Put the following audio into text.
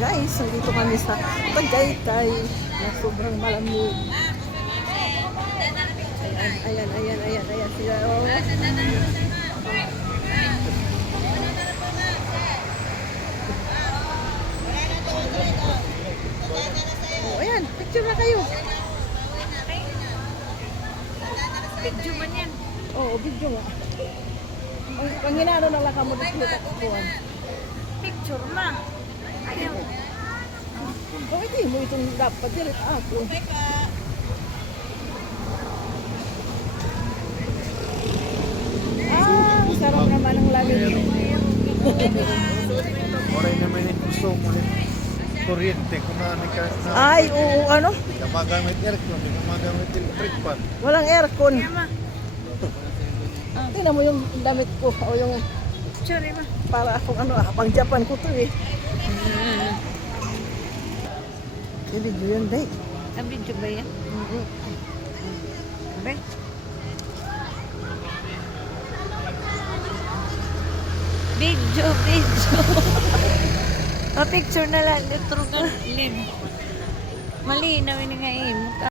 guys, nandito kami sa Tagaytay na sobrang malamig. Ayan sila. Oh. Oh, ayan, picture na kayo. Video man yan. Oo, video nga. Ang hinano na lang kamo dito takuan. Picture ma. Ayaw. Oh, hindi mo itong dapat dilit ako. Ah, sarap naman ang lamig. Oray naman yung gusto mo ulit kuryente kung ka na Ay, oo, ano? hindi ka magamit aircon, hindi ka magamit electric fan. Walang aircon. Ma. Tingnan mo yung damit ko o yung Picture ma. para akong ano, pang Japan ko to eh. Yung video yun, day. Ang video ba yan? Ba? Video. O, picture na lang. Ito nga. Malinaw yun nga eh.